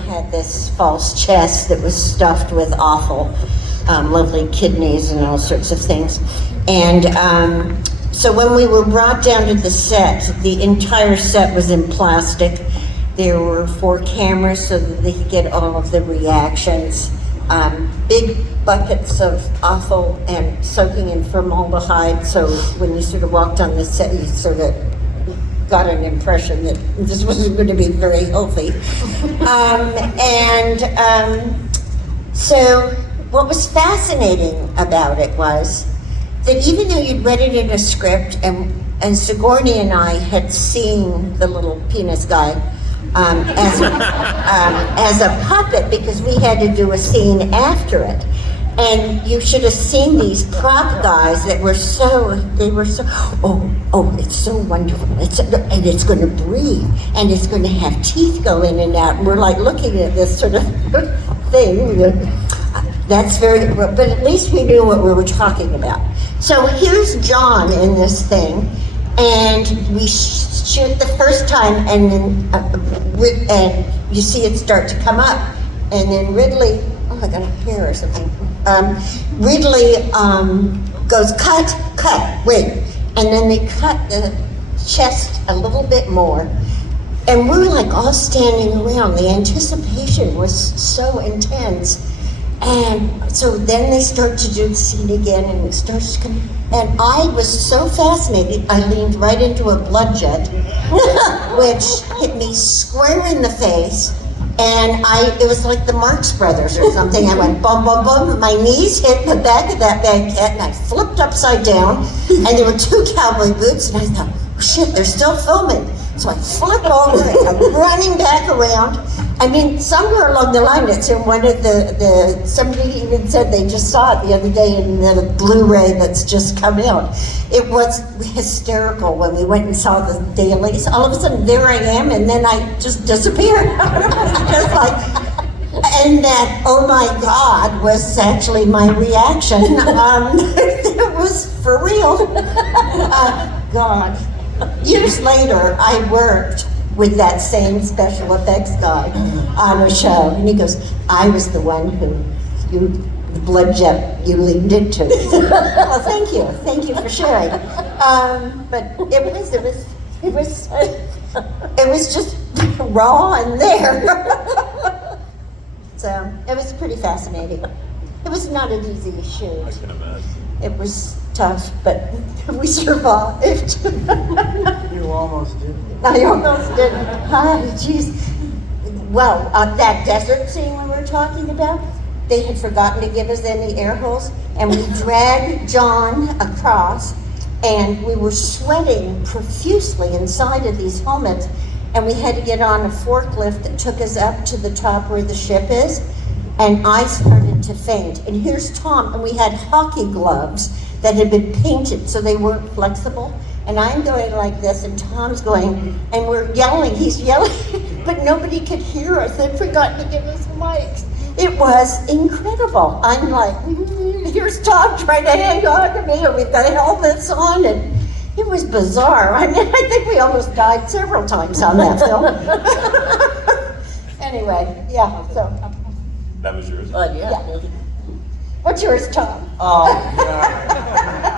had this false chest that was stuffed with awful, lovely kidneys and all sorts of things. And so when we were brought down to the set, the entire set was in plastic. There were 4 cameras so that they could get all of the reactions. Big buckets of offal and soaking in formaldehyde, so when you sort of walked on the set, you sort of got an impression that this wasn't going to be very healthy. So what was fascinating about it was that even though you'd read it in a script, and Sigourney and I had seen the little penis guy as a puppet because we had to do a scene after it. And you should have seen these prop guys that were it's so wonderful. And it's going to breathe, and it's going to have teeth go in and out. And we're like looking at this sort of thing. That's very, but at least we knew what we were talking about. So here's John in this thing, and we shoot the first time, and then and you see it start to come up, and then Ridley, I got a hair or something. Ridley goes, cut, wait. And then they cut the chest a little bit more. And we're like all standing around. The anticipation was so intense. And so then they start to do the scene again, and it starts to come. And I was so fascinated, I leaned right into a blood jet, which hit me square in the face. And it was like the Marx Brothers or something. I went bum, bum, bum. My knees hit the back of that banquette, and I flipped upside down. And there were 2 cowboy boots, and I thought, oh, shit, they're still filming. So I flip over, and I'm running back around. I mean, somewhere along the line, it's in one of somebody even said they just saw it the other day in the Blu-ray that's just come out. It was hysterical when we went and saw the dailies. All of a sudden, there I am, and then I just disappeared. Just like, and that, oh my God, was actually my reaction. It was for real. God. Years later, I worked with that same special effects guy on a show, and he goes, I was the one who the blood jet you leaned into. Well, thank you for sharing. But it was just raw and there. So it was pretty fascinating. It was not an easy shoot. I can imagine. It was tough, but we survived. You almost didn't. I almost didn't. Hi, jeez. Well, that desert scene we were talking about, they had forgotten to give us any air holes, and we dragged John across, and we were sweating profusely inside of these helmets, and we had to get on a forklift that took us up to the top where the ship is, and I started to faint. And here's Tom, and we had hockey gloves that had been painted so they weren't flexible. And I'm going like this, and Tom's going, and we're yelling, he's yelling, but nobody could hear us. They'd forgotten to give us mics. It was incredible. I'm like, here's Tom trying to hang on to me, and we've got helmets on, and it was bizarre. I mean, I think we almost died several times on that film. Anyway, yeah, so. That was yours? Yeah. What's yours, Tom? Oh, yeah.